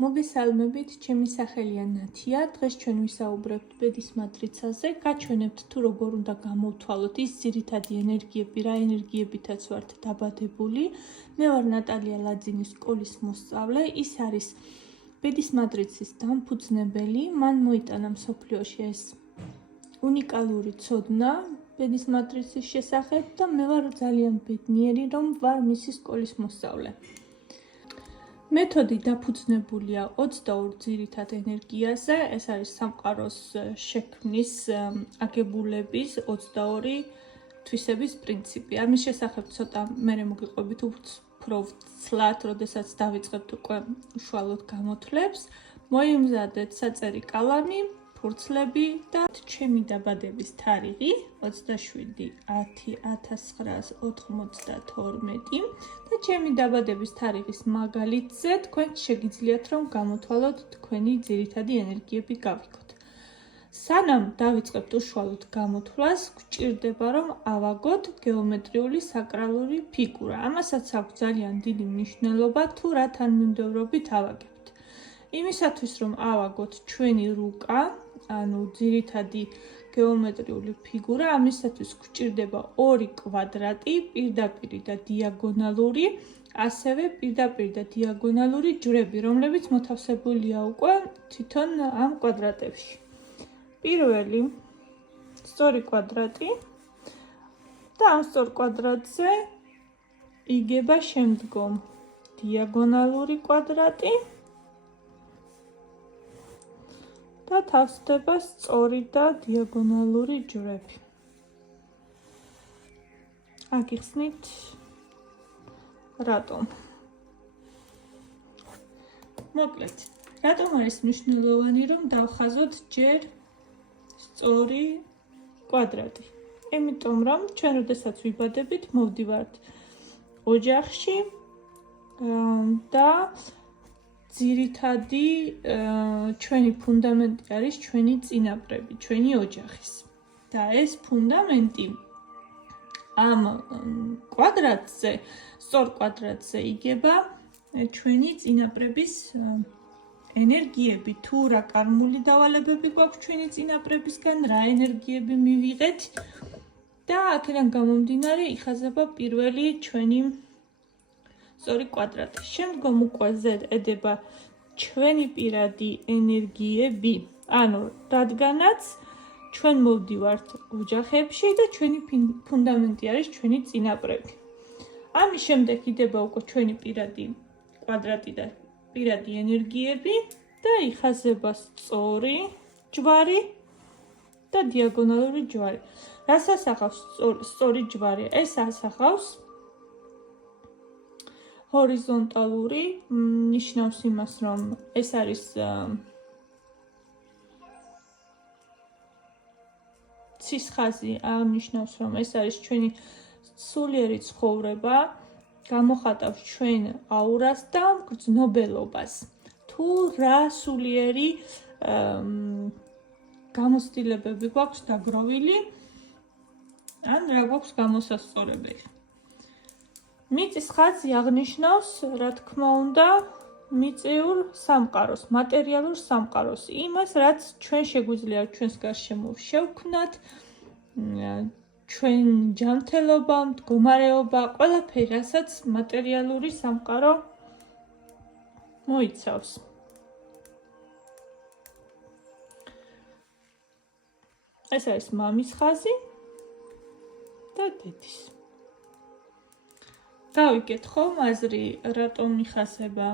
მოგესალმებით, ჩემი სახელია ნათია. დღეს ჩვენ ვისაუბრებთ ბედის მატრიცაზე. გაჩვენებთ თუ როგორ უნდა გამოვთვალოთ ის ძირითადი ენერგიები, რა ენერგიებითაც ვართ დაბადებული. მე ვარ ნატალია ლაძინის სკოლის მოსწავლე. ის არის ბედის მატრიცის დამფუძნებელი. მან მოიტანა მსოფლიოში ეს უნიკალური ცოდნა ბედის მატრიცის შესახებ და მე ვარ ძალიან ბედნიერი, რომ ვარ მისი სკოლის მოსწავლე. მეთოდი დაფუძნებულია 22 ძირითად ენერგიაზე, ეს არის სამყაროს შექმნის აგებულების 22 თვისების პრინციპი. ამის შესახებ ცოტა მე მოგიყვებით უფრო ვცლად, როდესაც დავიწყებთ უკვე უშუალოდ გამოთვლებს. მოიმზადეთ საწერი კალამი, ფურცლები და ჩემი დაბადების თარიღი 27.10.1992 და ჩემი დაბადების თარიღის მაგალითზე თქვენ შეგიძლიათ რომ გამოთვალოთ თქვენი ძირითადი ენერგიები გავიქოთ. სანამ დავიწყებთ უშუალოდ გამოთვლას, გვჭირდება რომ ავაგოთ გეომეტრიული საკრალური ფიგურა. ამასაც აქვს ძალიან დიდი მნიშვნელობა თუ რა თანმიმდევრობით ავაგებთ. იმისათვის რომ ავაგოთ ჩვენი რუკა, ანუ ძირითადი გეომეტრიული ფიგურა, ამისათვის გვჭირდება 2 კვადრატი, პირდაპირი და დიაგონალური, ასევე პირდაპირი და დიაგონალური ჯვრები, რომლებიც მოთავსებულია უკვე თვითონ ამ კვადრატებში. პირველი სწორი კვადრატი და ამ სწორ კვადრატზე იგება შემდგომ დიაგონალური კვადრატი და თავსდება სწორი და დიაგონალური ჯვრები. აგიხსნით რატომ? მოკლედ, რატომ არის მნიშვნელოვანი რომ დავხაზოთ ჯერ სწორი კვადრატი? იმიტომ რომ ჩვენ როდესაც ვიბადებით, მოვდივართ ოჯახში და ძირითადი ჩვენი ფუნდამენტი არის ჩვენი წინაპრები, ჩვენი ოჯახის. და ეს ფუნდამენტი ამ კვადრატზე, სწორ კვადრატზე იგება ჩვენი წინაპრების ენერგიები, თუ რა კარმული დავალებები გვაქვს ჩვენი წინაპრებისგან, რა ენერგიები მივიღეთ და აქედან გამომდინარე იხაზება პირველი ჩვენი სწორი კვადრატი. შემდგომ უკვე ზედ ედება ჩვენი პირადი ენერგიები, ანუ რადგანაც ჩვენ მოვდივართ ოჯახებში და ჩვენი ფუნდამენტი არის ჩვენი წინაპრები. ამის შემდეგ იდება უკვე ჩვენი პირადი კვადრატი და პირადი ენერგიები და იხაზება სწორი ჯვარი და დიაგონალური ჯვარი. რას ასახავს სწორი ჯვარი? ეს ასახავს ჰორიზონტალური, ნიშნავს იმას, რომ ეს არის ცის ხაზი, ნიშნავს, რომ ეს არის ჩვენი სულიერი ცხოვრება, გამოხატავს ჩვენ აურას და გრძნობელობას. თუ რა სულიერი გამოცდილებები გვაქვს დაგროვილი, ან რა გვაქვს გამოსასწორებელი. მიწის ხაზი აღნიშნავს, რა თქმა უნდა, მიწიურ სამყაროს, მატერიალურ სამყაროს, იმას, რაც ჩვენ შეგვიძლია ჩვენს გარშემო შევქმნათ, ჩვენ ჯანმრთელობა, მდგომარეობა, ყველაფერი, რასაც მატერიალური სამყარო მოიცავს. ეს არის მამის ხაზი და დედის. გავიგეთ ხომ აზრი, რატომ იხასება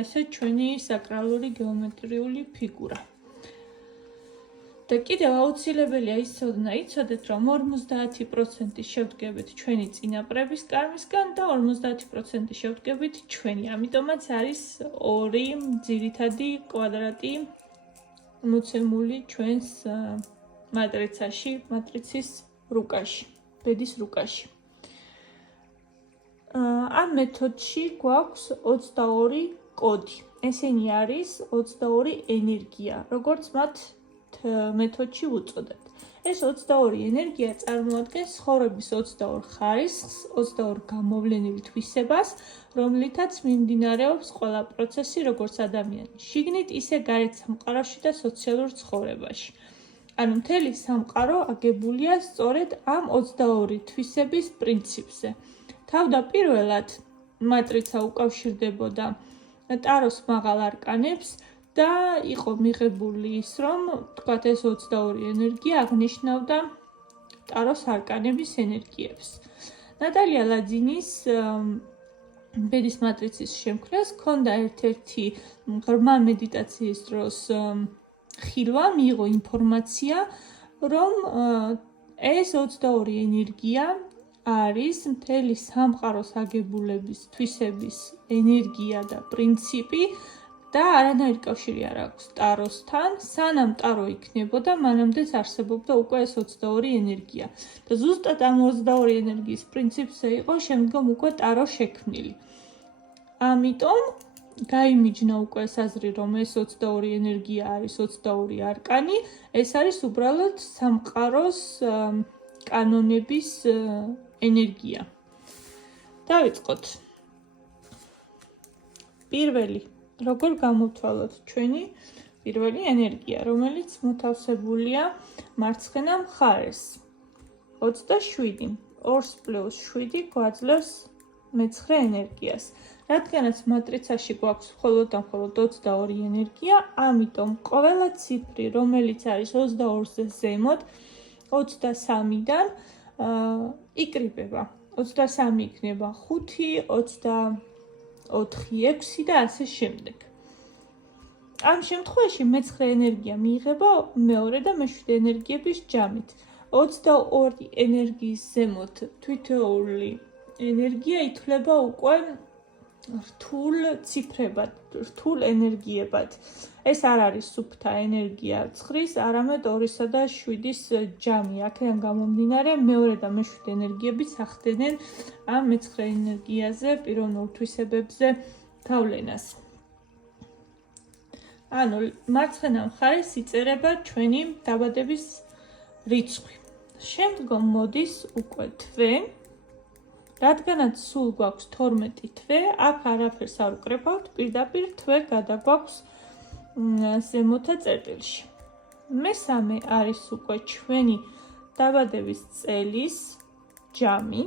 ესე ჩვენი საკრალური გეომეტრიული ფიგურა. და კიდევ აუცილებელია ის ცოდნა იცოდეთ, რომ 50% შევდგებით ჩვენი წინაპრების კარმისგან და 50% შევდგებით ჩვენი. ამიტომაც არის 2 ძირითადი კვადრატი მოცემული ჩვენს მატრიცაში, მატრიცის რუკაში, ბედის რუკაში. ამ მეთოდში გვაქვს 22 კოდი. ესენი არის 22 ენერგია, როგორც მათ მეთოდში უწოდებთ. ეს 22 ენერგია წარმოადგენს ცხოვრების 22 ხარისხს, 22 გამოვლენილ თვისებას, რომლითაც მიმდინარეობს ყველა პროცესი, როგორც ადამიანის შიგნით, ისე გარეთ სამყაროში და სოციალურ ცხოვრებაში. ანუ მთელი სამყარო აგებულია სწორედ ამ 22 თვისების პრინციპზე. თავდაპირველად მატრიცა უკავშირდებოდა ტაროს მაღალ არკანებს და იყო მიღებული ის, რომ თქვათ ეს 22 ენერგია აღნიშნავდა ტაროს არკანების ენერგიებს. ნატალია ლაძინის ბედის მატრიცის შემქმნელს ჰქონდა ერთ-ერთი ღრმა მედიტაციის დროს ხილვა, მიიღო ინფორმაცია, რომ ეს 22 ენერგია არის მთელი სამყაროს აგებულების თვისების ენერგია და პრინციპი და არანაირი კავშირი არ აქვს ტაროსთან, სანამ ტარო იქნებოდა, მანამდეც არსებობდა უკვე ეს 22 ენერგია. და ზუსტად ამ 22 ენერგიის პრინციპზე იყო შემდგომ უკვე ტარო შექმნილი. ამიტომ გაიმიჯნა უკვე ეს აზრი, რომ ეს 22 ენერგია არის 22 არკანი, ეს არის უბრალოდ სამყაროს კანონების ენერგია. დავიწყოთ. პირველი, როგორ გამოვთვალოთ ჩვენი პირველი ენერგია, რომელიც მოთავსებულია მარცხენა მხარეს. 27, 2 + 7 გვაძლევს მე-9 ენერგიას. რადგანაც მატრიცაში გვაქვს მხოლოდ 22 ენერგია, ამიტომ ყველა ციფრი, რომელიც არის 22-ზე ზემოთ, 23-დან იკრიბება. 23 იქნება 5, 24, 6 და ასე შემდეგ. ამ შემთხვევაში მე-9 ენერგია მიიღება მეორე და მე-7 ენერგიების ჯამით. 22 ენერგიის ზემოთ თითოეული ენერგია ითვლება უკვე რთულ ციფრებად, რთულ ენერგიებად. ეს არ არის სუფთა ენერგია 9-ის, არამედ 2-სა და 7-ის ჯამი. აქედან გამომდინარე, მეორე და მე-7 ენერგიები ახდენენ ამ მე-9 ენერგიაზე, პიროვნულ თვისებებზე გავლენას. ანუ მარცხენა მხარეს იწერება ჩვენი დაბადების რიცხვი. შემდგომ მოდის უკვე თვე. რადგანაც სულ გვაქვს 12 თვე, აქ არაფერს არ უკრებავთ, პირდაპირ თვე გადაგვაქვს ზემოთა წერტილში. მესამე არის უკვე ჩვენი დაბადების წელის ჯამი.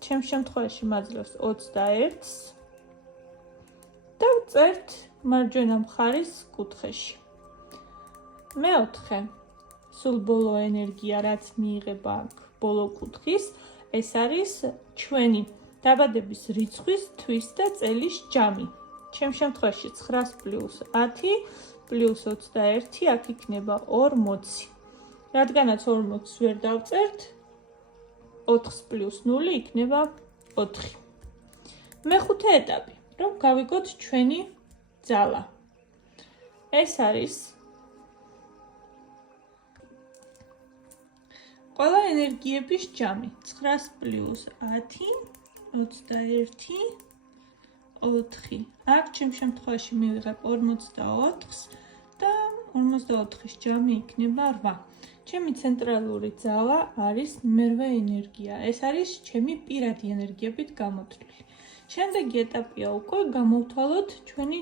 ჩემ შემთხვევაში მაძლევს 21-ს და ვწერთ მარჯვენა მხარის კუთხეში. მეოთხე, სულ ბოლო ენერგია, რაც მიიღება აქ ბოლო კუთხის, ეს არის ჩვენი დაბადების რიცხვის თვის და წელის ჯამი. ჩემ შემთხვევაში 9 + 10 + 21, აქ იქნება 40. რადგანაც 40-ს ვერ დავწერთ, 4 + 0 იქნება 4. მეხუთე ეტაპი, რომ გავიგოთ ჩვენი ძალა. ეს არის ყველა ენერგიების ჯამი. 9 + 10, 21, 4. აქ ჩემ შემთხვევაში მივიღებ 44-ს და 44-ის ჯამი იქნება 8. ჩემი ცენტრალური ძალა არის მერვე ენერგია. ეს არის ჩემი პირადი ენერგიებით გამოთვლილი. შემდეგი ეტაპია უკვე გამოვთვალოთ ჩვენი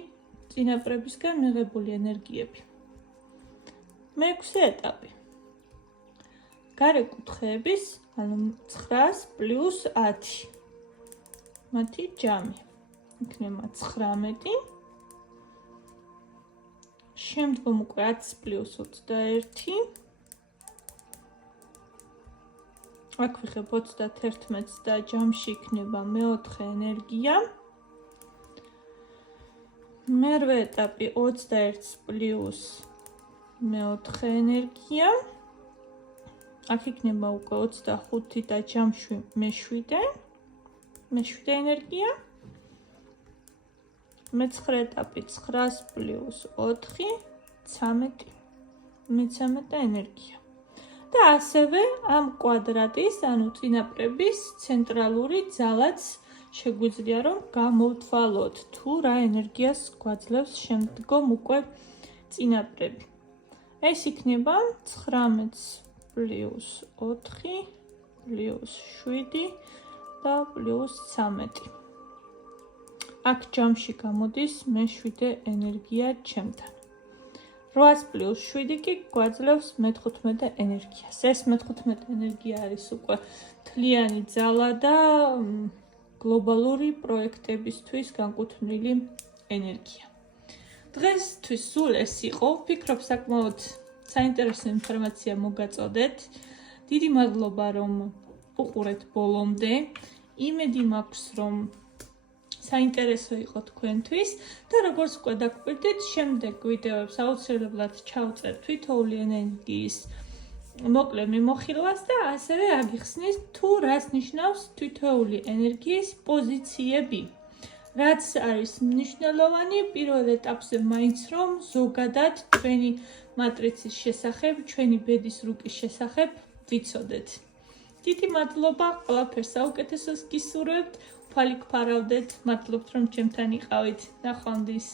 წინაპრებისგან მიღებული ენერგიები. მეექვსე ეტაპი. გარე კუთხეების, ანუ 9 + 10. მათი ჯამი იქნება 19. შემდგომ უკვე 10 + 21. აქ ვიღებ 31-ს და ჯამში იქნება მეოთხე ენერგია. მერვე ეტაპი 21 + მეოთხე ენერგია. აქ იქნება უკვე 25 და ჯამში მე-7 ენერგია. მე-9 ეტაპი 9 + 4, 13, მე-13 ენერგია. და ასევე ამ კვადრატის, ანუ წინაპრების ცენტრალური ძალაც შეგვიძლია რომ გამოვთვალოთ, თუ რა ენერგიას გვაძლევს შემდგომ უკვე წინაპრები. ეს იქნება 19 პლუს 4 პლუს 7 და პლუს 13. აქ ჯამში გამოდის მე-7 ენერგია ჩემთან. 800 პლუს 7 კი გვაძლევს მე-15 ენერგიას. ეს მე-15 ენერგია არის უკვე მთლიანი ძალა და გლობალური პროექტებისთვის განკუთვნილი ენერგია. დღესთვის სულ ეს იყო. ვფიქრობ, საკმაოდ საინტერესო ინფორმაცია მოგაწოდეთ. დიდი მადლობა, რომ უყურეთ ბოლომდე. იმედი მაქვს, რომ საინტერესო იყო თქვენთვის და როგორც უკვე დაგვიყვირდით, შემდეგ ვიდეოებს აუცილებლად ჩავწერ თითოეული ენერგიის მოკლე მიმოხილვას და ასევე აგიხსნის თუ რას ნიშნავს თითოეული ენერგიის პოზიციები. რაც არის მნიშვნელოვანი პირველ ეტაპზე მაინც რომ ზოგადად ჩვენი მატრიცის შესახებ, ჩვენი ბედის რუკის შესახებ ვიცოდეთ. დიდი მადლობა, ყველაფერს საუკეთესოს გისურვებთ. Ფალი გფარავდეთ, მადლობთ რომ ჩემთან იყავით. ნახვამდის.